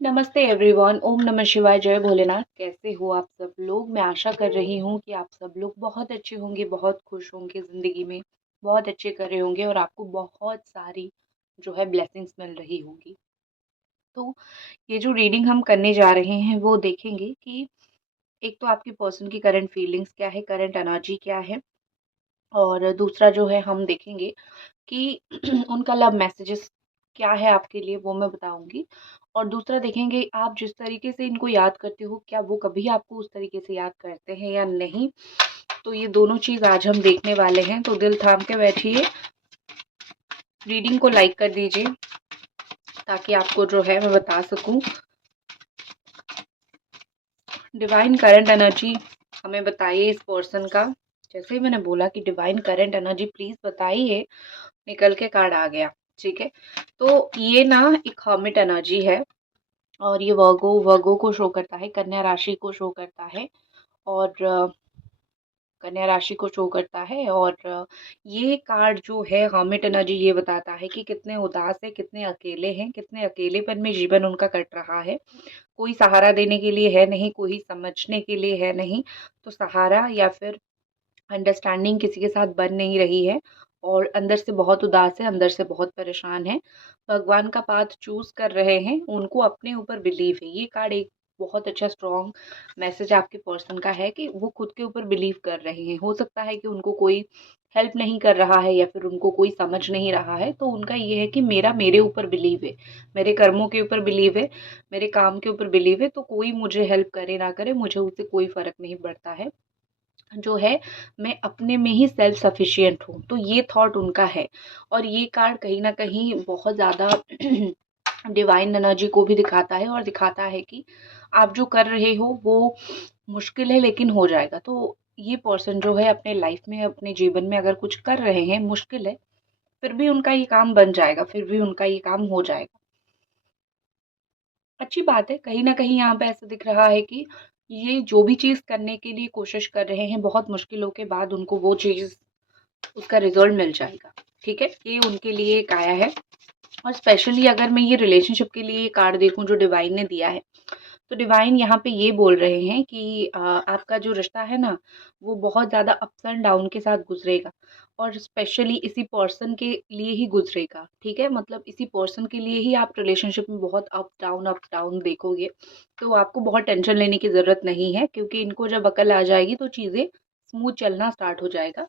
नमस्ते एवरीवन। ओम नमः शिवाय। जय भोलेनाथ। कैसे हो आप सब लोग? मैं आशा कर रही हूँ कि आप सब लोग बहुत अच्छे होंगे, बहुत खुश होंगे, ज़िंदगी में बहुत अच्छे कर रहे होंगे और आपको बहुत सारी जो है ब्लेसिंग्स मिल रही होंगी। तो ये जो रीडिंग हम करने जा रहे हैं वो देखेंगे कि एक तो आपकी पर्सन की करंट फीलिंग्स क्या है, करंट एनर्जी क्या है, और दूसरा जो है हम देखेंगे कि उनका लव मैसेजेस क्या है आपके लिए, वो मैं बताऊँगी। और दूसरा देखेंगे आप जिस तरीके से इनको याद करते हो, क्या वो कभी आपको उस तरीके से याद करते हैं या नहीं? तो ये दोनों चीज़ आज हम देखने वाले हैं, तो दिल थाम के बैठिए। रीडिंग को लाइक कर दीजिए ताकि आपको जो है मैं बता सकूँ। डिवाइन करंट एनर्जी हमें बताइए इस पर्सन का। जैसे ही मैंने बोला कि डिवाइन करंट एनर्जी प्लीज़ बताइए, निकल के कार्ड आ गया। ठीक है, तो ये ना एक हर्मिट एनर्जी है और ये वर्गो वर्गो को शो करता है, कन्या राशि को शो करता है और कन्या राशि को शो करता है। और ये कार्ड जो है हर्मिट एनर्जी ये बताता है कि कितने उदास है, कितने अकेले हैं, कितने अकेलेपन में जीवन उनका कट रहा है। कोई सहारा देने के लिए है नहीं, कोई समझने के लिए है नहीं, तो सहारा या फिर अंडरस्टैंडिंग किसी के साथ बन नहीं रही है और अंदर से बहुत उदास है, अंदर से बहुत परेशान है। भगवान का पाथ चूज़ कर रहे हैं, उनको अपने ऊपर बिलीव है। ये कार्ड एक बहुत अच्छा स्ट्रॉन्ग मैसेज आपके पर्सन का है कि वो खुद के ऊपर बिलीव कर रहे हैं। हो सकता है कि उनको कोई हेल्प नहीं कर रहा है या फिर उनको कोई समझ नहीं रहा है, तो उनका ये है कि मेरा मेरे ऊपर बिलीव है, मेरे कर्मों के ऊपर बिलीव है, मेरे काम के ऊपर बिलीव है, तो कोई मुझे हेल्प करे ना करे, मुझे उससे कोई फ़र्क नहीं पड़ता है। जो है मैं अपने में ही सेल्फ सफिशिएंट हूँ, तो ये थॉट उनका है। और ये कार्ड कहीं ना कहीं बहुत ज़्यादा डिवाइन एनर्जी को भी दिखाता है और दिखाता है कि आप जो कर रहे हो वो मुश्किल है लेकिन हो जाएगा। तो ये पर्सन जो है अपने लाइफ में, अपने जीवन में अगर कुछ कर रहे हैं, मुश्किल है, फिर भी उनका ये काम बन जाएगा, फिर भी उनका ये काम हो जाएगा। अच्छी बात है। कहीं न कहीं यहाँ पे ऐसा दिख रहा है कि ये जो भी चीज़ करने के लिए कोशिश कर रहे हैं, बहुत मुश्किलों के बाद उनको वो चीज़, उसका रिज़ल्ट मिल जाएगा। ठीक है? ये उनके लिए एक आया है। और स्पेशली अगर मैं ये रिलेशनशिप के लिए कार्ड देखूँ जो डिवाइन ने दिया है, तो डिवाइन यहाँ पे ये बोल रहे हैं कि आपका जो रिश्ता है ना, वो बहुत ज़्यादा अप्स एंड डाउन के साथ गुजरेगा और स्पेशली इसी पर्सन के लिए ही गुजरेगा। ठीक है, मतलब इसी पर्सन के लिए ही आप रिलेशनशिप में बहुत अप डाउन देखोगे। तो आपको बहुत टेंशन लेने की ज़रूरत नहीं है, क्योंकि इनको जब अकल आ जाएगी तो चीज़ें स्मूथ चलना स्टार्ट हो जाएगा।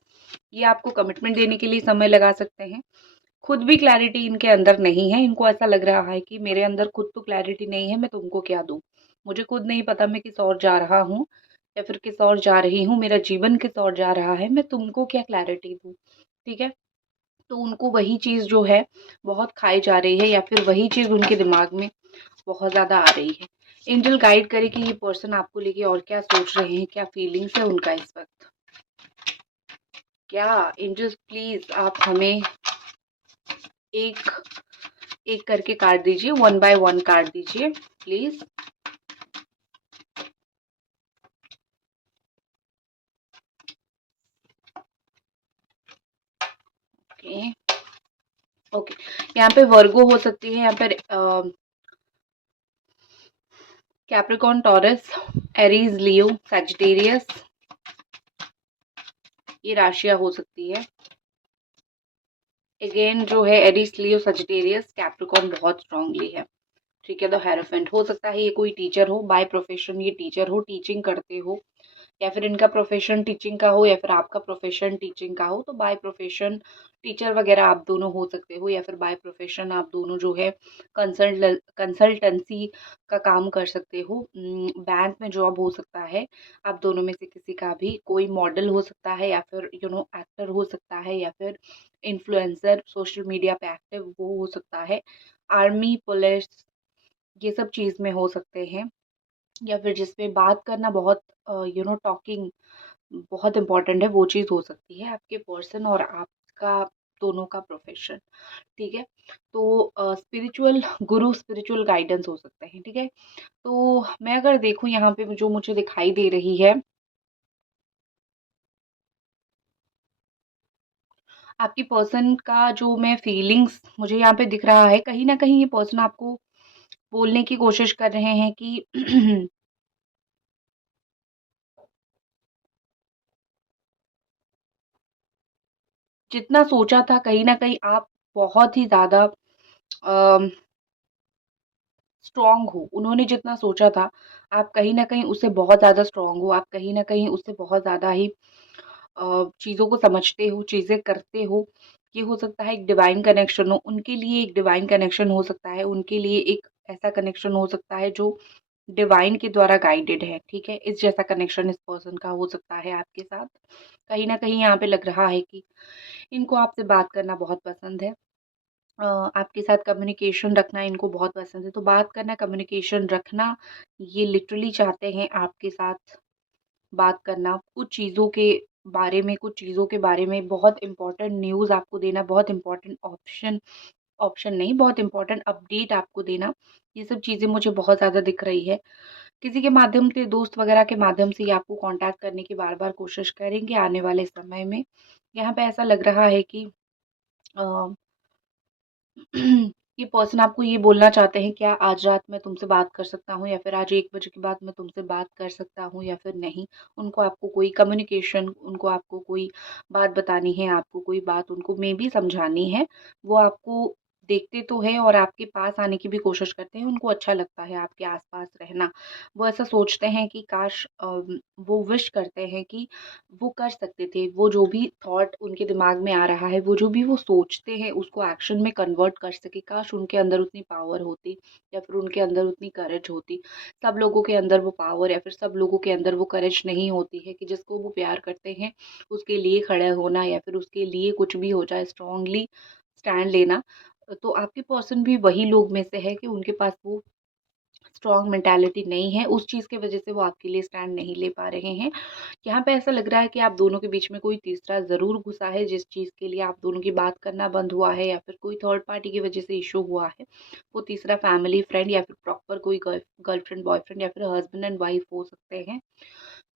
ये आपको कमिटमेंट देने के लिए समय लगा सकते हैं। खुद भी क्लैरिटी इनके अंदर नहीं है। इनको ऐसा लग रहा है कि मेरे अंदर खुद तो क्लैरिटी नहीं है, मैं तुमको क्या दूँ? मुझे खुद नहीं पता मैं किस ओर जा रहा हूँ या फिर किस ओर जा रही हूँ, मेरा जीवन किस ओर जा रहा है, मैं तुमको क्या क्लैरिटी दूँ? ठीक है? तो उनको वही चीज़ जो है बहुत खाई जा रही है या फिर वही चीज़ उनके दिमाग में बहुत ज़्यादा आ रही है। एंजल गाइड करे कि ये पर्सन आपको लेके और क्या सोच रहे हैं, क्या फीलिंग्स है उनका इस वक़्त? क्या एंजल्स प्लीज़ आप हमें एक एक करके कार्ड दीजिए, 1 बाय 1 कार्ड दीजिए प्लीज़। Okay, okay. यहाँ पे वर्गो हो सकती है, यहाँ पर कैप्रिकॉर्न, टॉरस, एरीज, लियो, सैजिटेरियस, ये राशियाँ हो सकती है। अगेन जो है एरीज, लियो, सजिटेरियस, कैप्रिकॉर्न बहुत स्ट्रांगली है। ठीक है, द हेरोफेंट हो सकता है ये कोई टीचर हो, बाय प्रोफेशन ये टीचर हो, टीचिंग करते हो, या फिर इनका प्रोफेशन टीचिंग का हो या फिर आपका प्रोफेशन टीचिंग का हो। तो बाय प्रोफेशन टीचर वगैरह आप दोनों हो सकते हो, या फिर बाय प्रोफेशन आप दोनों जो है कंसल्टेंसी का काम कर सकते हो। बैंक में जॉब हो सकता है आप दोनों में से किसी का भी। कोई मॉडल हो सकता है या फिर एक्टर हो सकता है या फिर इन्फ्लुएंसर, सोशल मीडिया पे एक्टिव वो हो सकता है। आर्मी, पुलिस, ये सब चीज़ में हो सकते हैं, या फिर जिसमें बात करना बहुत टॉकिंग बहुत इम्पोर्टेंट है, वो चीज़ हो सकती है। आपके पर्सन और आपका दोनों का प्रोफेशन। ठीक है, तो स्पिरिचुअल गुरु, स्पिरिचुअल गाइडेंस हो सकते हैं। ठीक है, तो मैं अगर देखूं यहाँ पे जो मुझे दिखाई दे रही है, आपकी पर्सन का जो मैं फीलिंग्स मुझे यहाँ पे दिख रहा है, कहीं ना कहीं ये पर्सन आपको बोलने की कोशिश कर रहे हैं कि जितना सोचा था कहीं न कहीं आप बहुत ही ज़्यादा अ, स्ट्रॉन्ग हो। उन्होंने जितना सोचा था, आप कहीं न कहीं उससे बहुत ज़्यादा स्ट्रॉन्ग हो, आप कहीं न कहीं उससे बहुत ज़्यादा ही चीज़ों को समझते हो, चीज़ें करते हो। ये हो सकता है एक डिवाइन कनेक्शन हो, उनके लिए एक डिवाइन कनेक्शन हो सकता है, उनके लिए एक ऐसा कनेक्शन हो सकता है जो डिवाइन के द्वारा गाइडेड है, ठीक है? इस जैसा कनेक्शन इस पर्सन का हो सकता है आपके साथ। कहीं न कहीं यहाँ पे लग रहा है कि इनको आपसे बात करना बहुत पसंद है। आपके साथ कम्युनिकेशन रखना इनको बहुत पसंद है। तो बात करना, कम्युनिकेशन रखना, ये लिटरली चाहते हैं आपके साथ बात करना। कुछ चीज़ों के बारे में बहुत इम्पोर्टेंट न्यूज़ आपको देना, बहुत इम्पोर्टेंट ऑप्शन ऑप्शन नहीं, बहुत इम्पोर्टेंट अपडेट आपको देना। ये सब चीज़ें मुझे बहुत ज़्यादा दिख रही है। किसी के माध्यम से, दोस्त वगैरह के माध्यम से ये आपको कॉन्टैक्ट करने की बार-बार कोशिश करेंगे आने वाले समय में। यहाँ पे ऐसा लग रहा है कि अ ये पर्सन आपको ये बोलना चाहते हैं, क्या आज रात मैं तुमसे बात कर सकता हूँ या फिर आज 1 बजे के बाद मैं तुमसे बात कर सकता हूँ या फिर नहीं। उनको आपको कोई कम्युनिकेशन, उनको आपको कोई बात बतानी है, आपको कोई बात उनको मेबी समझानी है। वो आपको देखते तो हैं और आपके पास आने की भी कोशिश करते हैं, उनको अच्छा लगता है आपके आस-पास रहना। वो ऐसा सोचते हैं कि काश वो विश करते हैं कि वो कर सकते थे। वो जो भी थॉट उनके दिमाग में आ रहा है, वो जो भी वो सोचते हैं उसको एक्शन में कन्वर्ट कर सके। काश उनके अंदर उतनी पावर होती या फिर उनके अंदर उतनी करेज होती। सब लोगों के अंदर वो पावर या फिर सब लोगों के अंदर वो करेज नहीं होती है कि जिसको वो प्यार करते हैं, उसके लिए खड़े होना या फिर उसके लिए कुछ भी हो जाए स्ट्रॉन्गली स्टैंड लेना। तो आपके पर्सन भी वही लोग में से है कि उनके पास वो स्ट्रॉन्ग मेंटालिटी नहीं है, उस चीज़ की वज़ह से वो आपके लिए स्टैंड नहीं ले पा रहे हैं। यहाँ पे ऐसा लग रहा है कि आप दोनों के बीच में कोई तीसरा ज़रूर घुसा है, जिस चीज़ के लिए आप दोनों की बात करना बंद हुआ है या फिर कोई थर्ड पार्टी की वज़ह से इश्यू हुआ है। वो तीसरा फैमिली, फ्रेंड या फिर प्रॉपर कोई गर्लफ्रेंड, बॉयफ्रेंड या फिर हस्बैंड एंड वाइफ हो सकते हैं।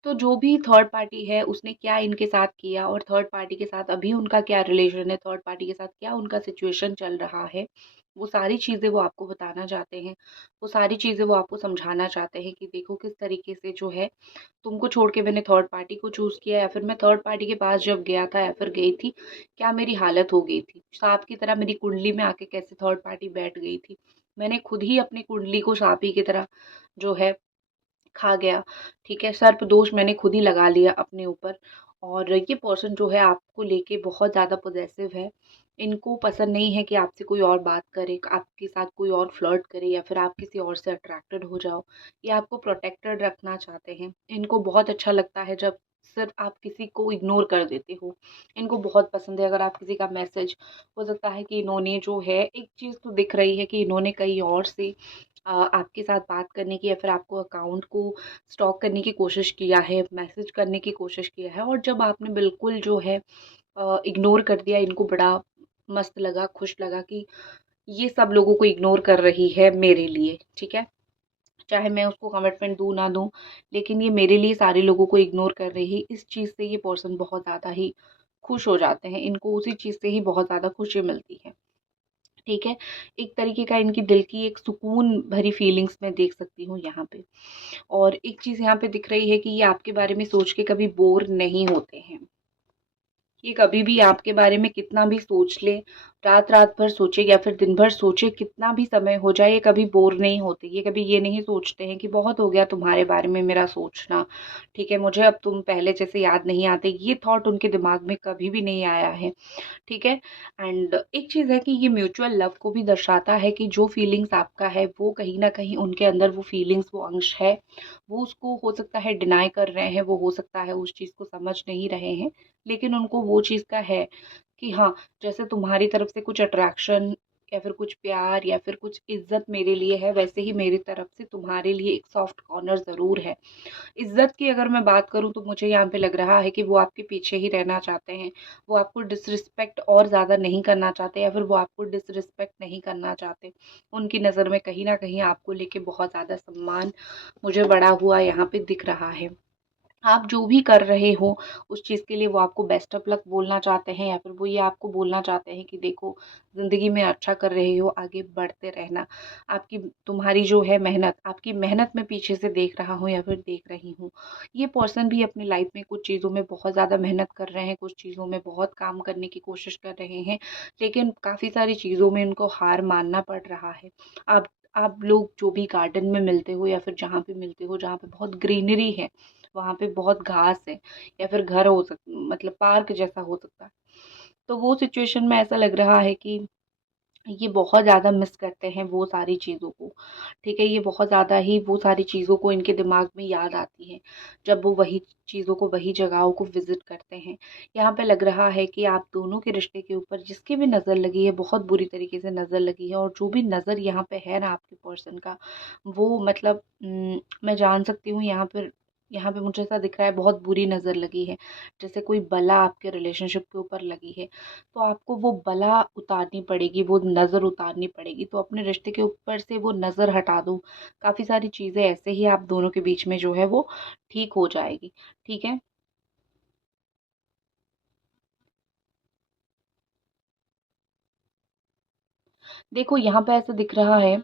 तो जो भी थर्ड पार्टी है उसने क्या इनके साथ किया और थर्ड पार्टी के साथ अभी उनका क्या रिलेशन है, थर्ड पार्टी के साथ क्या उनका सिचुएशन चल रहा है, वो सारी चीज़ें वो आपको बताना चाहते हैं। वो सारी चीज़ें वो आपको समझाना चाहते हैं कि देखो किस तरीके से जो है तुमको छोड़ के मैंने थर्ड पार्टी को चूज़ किया या फिर मैं थर्ड पार्टी के पास जब गया था या फिर गई थी, क्या मेरी हालत हो गई थी। साँप की तरह मेरी कुंडली में आके कैसे थर्ड पार्टी बैठ गई थी। मैंने खुद ही अपनी कुंडली को साँप ही की तरह जो है खा गया, ठीक है? सर्पदोष मैंने खुद ही लगा लिया अपने ऊपर और ये पर्सन जो है आपको लेके बहुत ज़्यादा पॉसेसिव है। इनको पसंद नहीं है कि आपसे कोई और बात करे, आपके साथ कोई और फ्लर्ट करे या फिर आप किसी और से अट्रैक्टेड हो जाओ। ये आपको प्रोटेक्टेड रखना चाहते हैं। इनको बहुत अच्छा लगता है जब सिर्फ़ आप किसी को इग्नोर कर देते हो। इनको बहुत पसंद है अगर आप किसी का मैसेज, हो सकता है कि इन्होंने जो है एक चीज़ तो दिख रही है कि इन्होंने कहीं और से आपके साथ बात करने की या फिर आपको अकाउंट को स्टॉक करने की कोशिश किया है, मैसेज करने की कोशिश किया है और जब आपने बिल्कुल जो है इग्नोर कर दिया, इनको बड़ा मस्त लगा, खुश लगा कि ये सब लोगों को इग्नोर कर रही है मेरे लिए, ठीक है? चाहे मैं उसको कमिटमेंट दूँ ना दूँ, लेकिन ये मेरे लिए सारे लोगों को इग्नोर कर रही है। इस चीज़ से ये पर्सन बहुत ज़्यादा ही खुश हो जाते हैं। इनको उसी चीज़ से ही बहुत ज़्यादा खुशी मिलती है। ठीक है? एक तरीके का इनकी दिल की एक सुकून भरी फीलिंग्स मैं देख सकती हूँ यहाँ पे। और एक चीज़ यहाँ पे दिख रही है कि ये आपके बारे में सोच के कभी बोर नहीं होते हैं। ये कभी भी आपके बारे में कितना भी सोच ले, रात-रात भर सोचे या फिर दिन भर सोचे, कितना भी समय हो जाए, ये कभी बोर नहीं होते। ये कभी ये नहीं सोचते हैं कि बहुत हो गया तुम्हारे बारे में मेरा सोचना, ठीक है? मुझे अब तुम पहले जैसे याद नहीं आते। ये थॉट उनके दिमाग में कभी भी नहीं आया है। ठीक है? एंड एक चीज़ है कि ये म्यूचुअल लव को भी दर्शाता है कि जो फीलिंग्स आपका है, वो कहीं न कहीं उनके अंदर वो फीलिंग्स, वो अंश है। वो उसको हो सकता है डिनाई कर रहे हैं, वो हो सकता है उस चीज़ को समझ नहीं रहे हैं, लेकिन उनको वो चीज़ का है कि हाँ, जैसे तुम्हारी तरफ से कुछ अट्रैक्शन या फिर कुछ प्यार या फिर कुछ इज़्ज़त मेरे लिए है, वैसे ही मेरी तरफ से तुम्हारे लिए एक सॉफ्ट कॉर्नर ज़रूर है। इज़्ज़त की अगर मैं बात करूँ तो मुझे यहाँ पे लग रहा है कि वो आपके पीछे ही रहना चाहते हैं। वो आपको डिसरिस्पेक्ट और ज़्यादा नहीं करना चाहते या फिर वो आपको डिसरिस्पेक्ट नहीं करना चाहते। उनकी नज़र में कहीं न कहीं आपको लेके बहुत ज़्यादा सम्मान मुझे बढ़ा हुआ यहाँ पे दिख रहा है। आप जो भी कर रहे हो उस चीज़ के लिए वो आपको बेस्ट ऑफ लक बोलना चाहते हैं, या फिर वो ये आपको बोलना चाहते हैं कि देखो ज़िंदगी में अच्छा कर रहे हो, आगे बढ़ते रहना। आपकी तुम्हारी जो है मेहनत, आपकी मेहनत मैं पीछे से देख रहा हूँ या फिर देख रही हूँ। ये पर्सन भी अपनी लाइफ में कुछ चीज़ों में बहुत ज़्यादा मेहनत कर रहे हैं, कुछ चीज़ों में बहुत काम करने की कोशिश कर रहे हैं, लेकिन काफ़ी सारी चीज़ों में उनको हार मानना पड़ रहा है। आप लोग जो भी गार्डन में मिलते हो या फिर जहाँ पे मिलते हो, जहाँ पे बहुत ग्रीनरी है, वहाँ पे बहुत घास है, या फिर घर हो मतलब पार्क जैसा हो सकता है, तो वो सिचुएशन में ऐसा लग रहा है कि ये बहुत ज़्यादा मिस करते हैं वो सारी चीज़ों को। ठीक है, ये बहुत ज़्यादा ही वो सारी चीज़ों को इनके दिमाग में याद आती है जब वो वही चीज़ों को, वही जगहों को विजिट करते हैं। यहाँ पे लग रहा है कि आप दोनों के रिश्ते के ऊपर जिसकी भी नज़र लगी है, बहुत बुरी तरीके से नज़र लगी है, और जो भी नज़र यहाँ पे है ना आपके पर्सन का, वो मतलब मैं जान सकती हूँ यहाँ पे मुझे ऐसा दिख रहा है बहुत बुरी नज़र लगी है, जैसे कोई बला आपके रिलेशनशिप के ऊपर लगी है। तो आपको वो बला उतारनी पड़ेगी, वो नज़र उतारनी पड़ेगी। तो अपने रिश्ते के ऊपर से वो नज़र हटा दो। काफ़ी सारी चीज़ें ऐसे ही आप दोनों के बीच में जो है वो ठीक हो जाएगी। ठीक है? देखो यहाँ पे ऐसा दिख रहा है,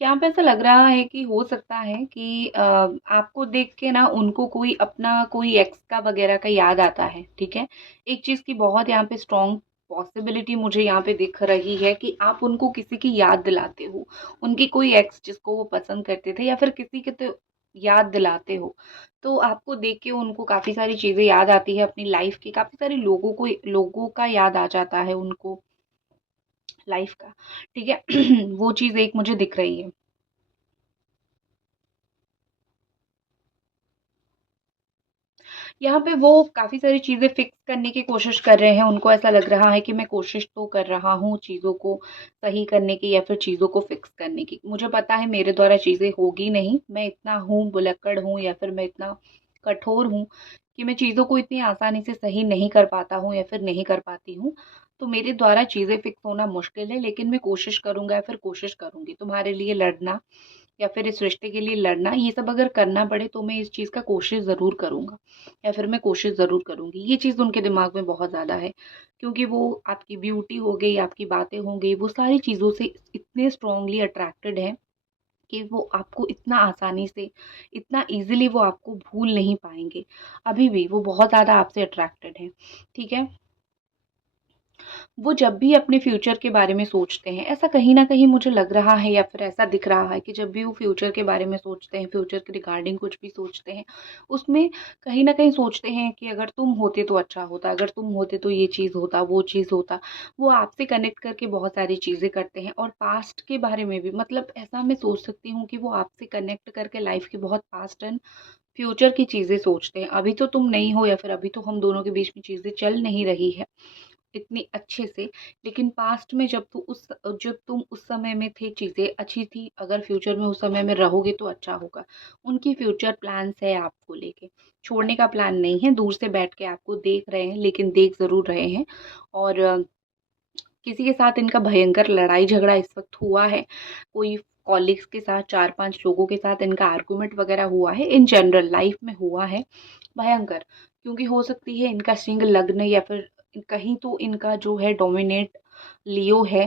यहाँ पे ऐसा लग रहा है कि हो सकता है कि आपको देख के ना उनको कोई अपना कोई एक्स का वगैरह का याद आता है, ठीक है? एक चीज़ की बहुत यहाँ पे स्ट्रॉन्ग पॉसिबिलिटी मुझे यहाँ पे दिख रही है कि आप उनको किसी की याद दिलाते हो। उनकी कोई एक्स जिसको वो पसंद करते थे, या फिर किसी की तो याद दिलाते हो। तो आपको देख के उनको काफ़ी सारी चीज़ें याद आती है अपनी लाइफ़ की, काफ़ी सारे लोगों का याद आ जाता है उनको लाइफ़ का, ठीक है? वो चीज़ एक मुझे दिख रही है। यहाँ पे वो काफ़ी सारी चीज़ें फ़िक्स करने की कोशिश कर रहे हैं, उनको ऐसा लग रहा है कि मैं कोशिश तो कर रहा हूँ चीज़ों को सही करने की या फिर चीज़ों को फ़िक्स करने की। मुझे पता है मेरे द्वारा चीज़ें होगी नहीं, मैं इतना हूँ भुलक्कड़ हूँ या फिर मैं इतना कठोर हूँ कि मैं चीज़ों को इतनी आसानी से सही नहीं कर पाता हूँ या फिर नहीं कर पाती हूँ। तो मेरे द्वारा चीज़ें फ़िक्स होना मुश्किल है, लेकिन मैं कोशिश करूँगा या फिर कोशिश करूँगी तुम्हारे लिए लड़ना या फिर इस रिश्ते के लिए लड़ना, ये सब अगर करना पड़े तो मैं इस चीज़ का कोशिश ज़रूर करूँगा, या फिर मैं कोशिश ज़रूर करूँगी। ये चीज़ उनके दिमाग में बहुत ज़्यादा है, क्योंकि वो आपकी ब्यूटी हो गई, आपकी बातें हो गई, वो सारी चीज़ों से इतने स्ट्रॉन्गली अट्रैक्टेड हैं कि वो आपको इतना आसानी से, इतना ईज़िली वो आपको भूल नहीं पाएँगे। अभी भी वो बहुत ज़्यादा आपसे अट्रैक्टेड हैं, ठीक है? वो जब भी अपने फ्यूचर के बारे में सोचते हैं, ऐसा कहीं न कहीं मुझे लग रहा है या फिर ऐसा दिख रहा है कि जब भी वो फ्यूचर के बारे में सोचते हैं, फ्यूचर के रिगार्डिंग कुछ भी सोचते हैं, उसमें कहीं न कहीं सोचते हैं कि अगर तुम होते तो अच्छा होता, अगर तुम होते तो ये चीज़ होता, वो चीज़ होता। वो आपसे कनेक्ट करके बहुत सारी चीज़ें करते हैं, और पास्ट के बारे में भी, मतलब ऐसा मैं सोच सकती हूँ कि वो आपसे कनेक्ट करके लाइफ़ के बहुत पास्ट एंड फ्यूचर की चीज़ें सोचते हैं। अभी तो तुम नहीं हो, या फिर अभी तो हम दोनों के बीच में चीज़ें चल नहीं रही है इतनी अच्छे से, लेकिन पास्ट में जब तुम उस समय में थे, चीज़ें अच्छी थी, अगर फ्यूचर में उस समय में रहोगे तो अच्छा होगा। उनकी फ्यूचर प्लान्स है आपको लेके, छोड़ने का प्लान नहीं है, दूर से बैठ के आपको देख रहे हैं, लेकिन देख ज़रूर रहे हैं। और किसी के साथ इनका भयंकर लड़ाई झगड़ा इस वक़्त हुआ है। कोई कॉलीग्स के साथ, 4-5 लोगों के साथ इनका आर्गुमेंट वग़ैरह हुआ है, इन जनरल लाइफ़ में हुआ है, भयंकर। क्योंकि हो सकती है इनका सिंह लग्न, या फिर कहीं तो इनका जो है डोमिनेट लियो है,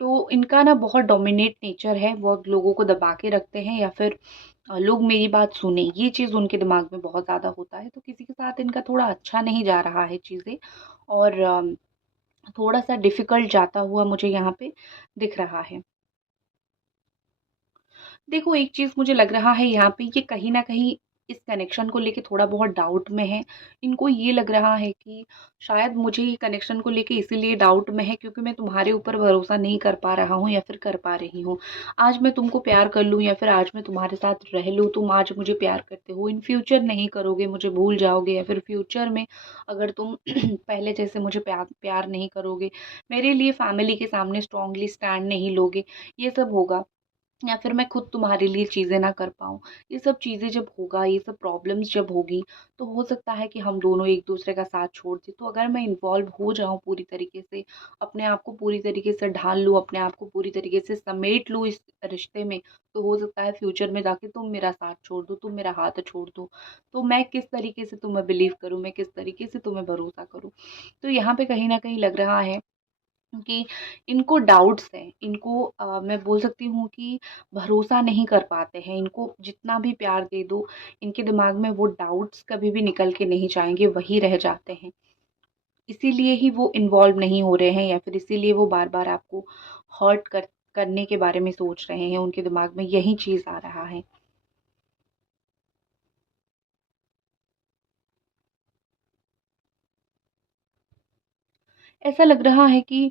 तो इनका ना बहुत डोमिनेट नेचर है, वो लोगों को दबा के रखते हैं, या फिर लोग मेरी बात सुने, ये चीज़ उनके दिमाग में बहुत ज़्यादा होता है। तो किसी के साथ इनका थोड़ा अच्छा नहीं जा रहा है चीज़ें, और थोड़ा-सा डिफ़िकल्ट जाता हुआ मुझे यहाँ पे दिख रहा है। देखो, एक चीज़ मुझे लग रहा है यहाँ पे, ये कहीं न कहीं इस कनेक्शन को लेके थोड़ा बहुत डाउट में है। इनको ये लग रहा है कि शायद मुझे ये कनेक्शन को लेके इसीलिए डाउट में है क्योंकि मैं तुम्हारे ऊपर भरोसा नहीं कर पा रहा हूँ या फिर कर पा रही हूँ। आज मैं तुमको प्यार कर लूँ या फिर आज मैं तुम्हारे साथ रह लूँ, तुम आज मुझे प्यार करते हो, इन फ्यूचर नहीं करोगे, मुझे भूल जाओगे, या फिर फ्यूचर में अगर तुम पहले जैसे मुझे प्यार प्यार नहीं करोगे, मेरे लिए फैमिली के सामने स्ट्रॉन्गली स्टैंड नहीं लोगे, ये सब होगा। या फिर मैं खुद तुम्हारे लिए चीज़ें ना कर पाऊँ। ये सब चीज़ें जब होगा, ये सब प्रॉब्लम्स जब होगी, तो हो सकता है कि हम दोनों एक-दूसरे का साथ छोड़ दें। तो अगर मैं इन्वॉल्व हो जाऊँ पूरी तरीके से, अपने आप को पूरी तरीके से ढाल लूँ, अपने आप को पूरी तरीके से समेट लूँ इस रिश्ते में, तो हो सकता है फ्यूचर में जाके तुम मेरा साथ छोड़ दो, तुम मेरा हाथ छोड़ दो। तो मैं किस तरीके से तुम्हें बिलीव करूँ, मैं किस तरीके से तुम्हें भरोसा करूँ? तो यहाँ पे कहीं न कहीं लग रहा है कि इनको डाउट्स हैं, इनको मैं बोल सकती हूँ कि भरोसा नहीं कर पाते हैं, इनको जितना भी प्यार दे दो, इनके दिमाग में वो डाउट्स कभी भी निकल के नहीं जाएँगे, वही रह जाते हैं। इसीलिए ही वो इन्वॉल्व नहीं हो रहे हैं या फिर इसीलिए वो बार-बार आपको हर्ट करने के बारे में सोच रहे हैं, उनके दिमाग में यही चीज़ आ रहा है। ऐसा लग रहा है कि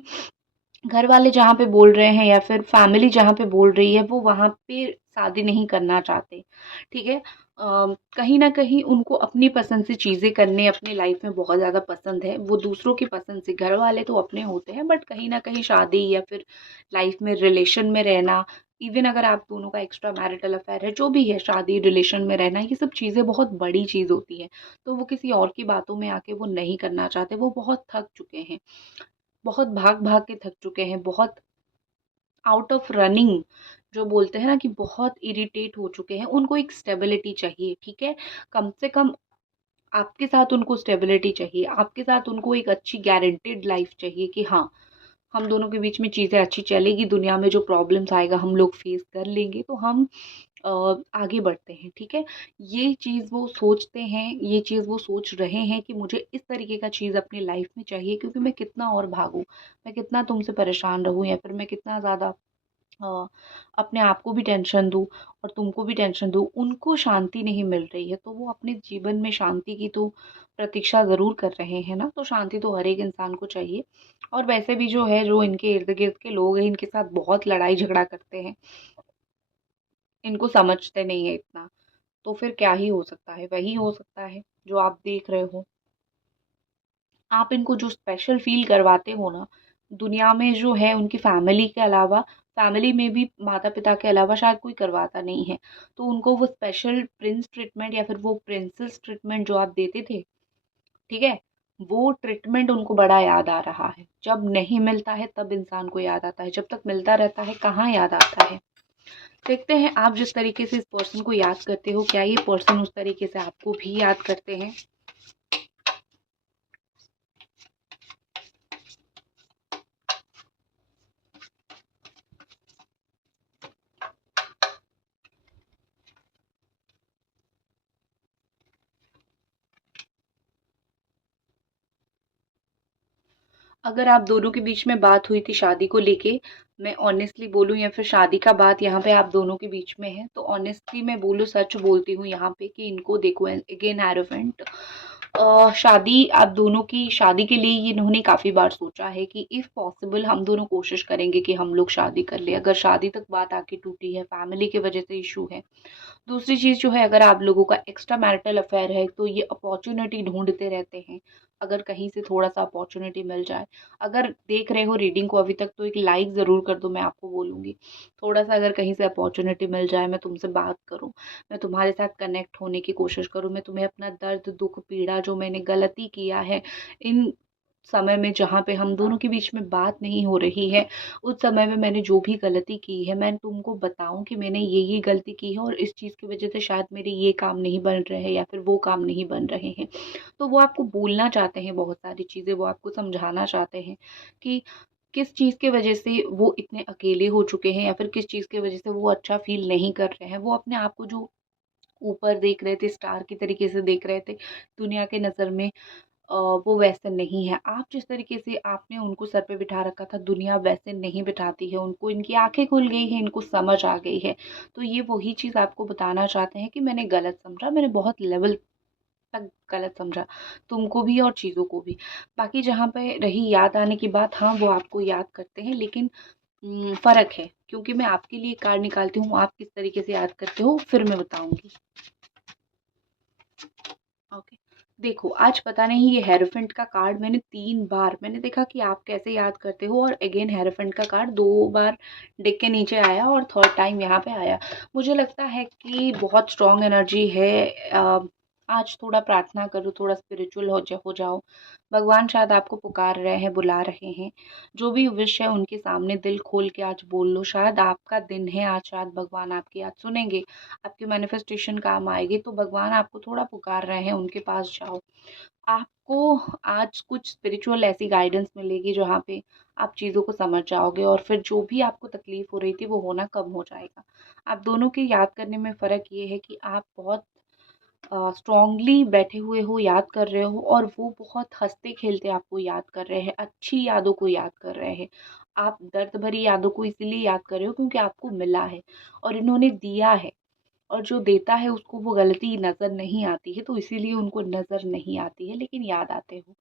घर वाले जहाँ पे बोल रहे हैं या फिर फैमिली जहाँ पे बोल रही है वो वहाँ पे शादी नहीं करना चाहते, ठीक है? कहीं न कहीं उनको अपनी पसंद से चीज़ें करने अपनी लाइफ में बहुत ज़्यादा पसंद है। वो दूसरों की पसंद से घर वाले तो अपने होते हैं बट कहीं न कहीं शादी या फिर लाइफ में रिलेशन में रहना, इवन अगर आप दोनों का एक्स्ट्रा मैरिटल अफेयर है, जो भी है शादी रिलेशन में रहना, ये सब चीज़ें बहुत बड़ी चीज़ होती है। तो वो किसी और की बातों में आके वो नहीं करना चाहते, वो बहुत थक चुके हैं। बहुत भाग-भाग के थक चुके हैं, बहुत आउट ऑफ रनिंग जो बोलते हैं ना कि बहुत इरिटेट हो चुके हैं, उनको एक स्टेबिलिटी चाहिए, ठीक है? कम से कम आपके साथ उनको स्टेबिलिटी चाहिए, आपके साथ उनको एक अच्छी गारंटीड लाइफ़ चाहिए कि हाँ, हम दोनों के बीच में चीज़ें अच्छी चलेगी, दुनिया में जो प्रॉब्लम्स आएगा हम लोग फेस कर लेंगे, तो हम अ, आगे बढ़ते हैं, ठीक है? ये चीज़ वो सोचते हैं, ये चीज़ वो सोच रहे हैं कि मुझे इस तरीके का चीज़ अपनी लाइफ़ में चाहिए क्योंकि मैं कितना और भागूँ, मैं कितना तुमसे परेशान रहूँ या फिर मैं कितना ज़्यादा अ, अपने आप को भी टेंशन दूँ और तुमको भी टेंशन दूँ, उनको शांति नहीं मिल रही है, तो वो अपने जीवन में शांति की तो प्रतीक्षा ज़रूर कर रहे हैं ना, तो शांति तो हर एक इंसान को चाहिए। और वैसे भी जो है, जो इनके इर्द-गिर्द के लोग हैं, इनके साथ बहुत लड़ाई-झगड़ा करते हैं, इनको समझते नहीं है इतना, तो फिर क्या ही हो सकता है? वही हो सकता है, जो आप देख रहे हो। आप इनको जो स्पेशल फ़ील करवाते हो ना, दुनिया में जो है उनकी फ़ैमिली के अलावा फ़ैमिली में भी माता-पिता के अलावा शायद कोई करवाता नहीं है। तो उनको वो स्पेशल प्रिंस ट्रीटमेंट या फिर वो प्रिंसेस ट्रीटमेंट जो आप देते थे, ठीक है? वो ट्रीटमेंट उनको बड़ा याद आ रहा है। जब नहीं मिलता है तब इंसान को याद आता है, जब तक मिलता रहता है कहाँ याद आता है। देखते हैं आप जिस तरीके से इस पर्सन को याद करते हो, क्या ये पर्सन उस तरीके से आपको भी याद करते हैं? अगर आप दोनों के बीच में बात हुई थी शादी को लेके, मैं ऑनेस्टली बोलूँ या फिर शादी का बात यहाँ पे आप दोनों के बीच में है, तो ऑनेस्टली मैं बोलूँ सच बोलती हूँ यहाँ पे कि इनको देखो अगेन एरोफेंट शादी आप दोनों की शादी के लिए ये इन्होंने काफ़ी बार सोचा है कि इफ़ पॉसिबल हम दोनों कोशिश करेंगे कि हम लोग शादी कर लें। अगर शादी तक बात आके टूटी है, फैमिली की वजह से इश्यू है। दूसरी चीज़ जो है अगर आप लोगों का एक्स्ट्रा मैरिटल अफेयर है तो ये अपॉर्च्युनिटी ढूँढते रहते हैं। अगर कहीं से थोड़ा-सा अपॉर्च्युनिटी मिल जाए। अगर देख रहे हो रीडिंग को अभी तक तो एक लाइक ज़रूर कर दो मैं आपको बोलूँगी। थोड़ा-सा अगर कहीं से अपॉर्च्युनिटी मिल जाए, मैं तुमसे बात करूँ, मैं तुम्हारे साथ कनेक्ट होने की कोशिश करूँ, मैं तुम्हें अपना दर्द, दुःख, पीड़ा जो मैंने गलती किया है इन समय में जहाँ पे हम दोनों के बीच में बात नहीं हो रही है, उस समय में मैंने जो भी गलती की है, मैं तुमको बताऊँ कि मैंने ये गलती की है और इस चीज़ की वज़ह से शायद मेरे ये काम नहीं बन रहे हैं या फिर वो काम नहीं बन रहे हैं। तो वो आपको बोलना चाहते हैं बहुत सारी चीज़ें, वो आपको समझाना चाहते हैं कि किस चीज़ की वज़ह से वो इतने अकेले हो चुके हैं या फिर किस चीज़ की वज़ह से वो अच्छा फ़ील नहीं कर रहे हैं। वो अपने आप को जो ऊपर देख रहे थे, स्टार की तरीके से देख रहे थे, दुनिया के नज़र में वो वैसे नहीं है। आप जिस तरीके से आपने उनको सर पे बिठा रखा था, दुनिया वैसे नहीं बिठाती है उनको, इनकी आँखें खुल गई हैं, इनको समझ आ गई है। तो ये वही चीज़ आपको बताना चाहते हैं कि मैंने गलत समझा, मैंने बहुत लेवल तक गलत समझा, तुमको भी और चीज़ों को भी। बाकी जहाँ पे रही याद आने की बात, हाँ, वो आपको याद करते हैं लेकिन फ़र्क है क्योंकि मैं आपके लिए कार्ड निकालती हूँ, आप किस तरीके से याद करते हो फिर मैं बताऊँगी। ओके। देखो, आज पता नहीं ये हेरोफेंट का कार्ड मैंने 3 बार मैंने देखा कि आप कैसे याद करते हो, और अगेन हेरोफेंट का कार्ड 2 बार डेक के नीचे आया और थर्ड टाइम यहाँ पे आया। मुझे लगता है कि बहुत स्ट्रॉन्ग एनर्जी है। आज थोड़ा प्रार्थना करो, थोड़ा स्पिरिचुअल हो जाओ। भगवान शायद आपको पुकार रहे हैं, बुला रहे हैं। जो भी विश है उनके सामने दिल खोल के आज बोल लो। शायद आपका दिन है आज, शायद भगवान आपकी आज सुनेंगे, आपकी मैनिफेस्टेशन काम आएगी। तो भगवान आपको थोड़ा पुकार रहे हैं, उनके पास जाओ। आपको आज कुछ स्पिरिचुअल ऐसी गाइडेंस मिलेगी जहाँ पे आप चीज़ों को समझ जाओगे, और फिर जो भी आपको तकलीफ हो रही थी वो होना कम हो जाएगा। आप दोनों के याद करने में फ़र्क ये है कि आप बहुत स्ट्रॉन्गली बैठे हुए हो, याद कर रहे हो, और वो बहुत हंसते खेलते आपको याद कर रहे हैं, अच्छी यादों को याद कर रहे हैं। आप दर्द भरी यादों को इसीलिए याद कर रहे हो क्योंकि आपको मिला है और इन्होंने दिया है, और जो देता है उसको वो गलती नज़र नहीं आती है, तो इसीलिए उनको नज़र नहीं आती है, लेकिन याद आते हो।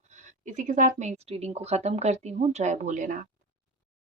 इसी के साथ मैं इस रीडिंग को ख़त्म करती हूँ। जय भोलेनाथ।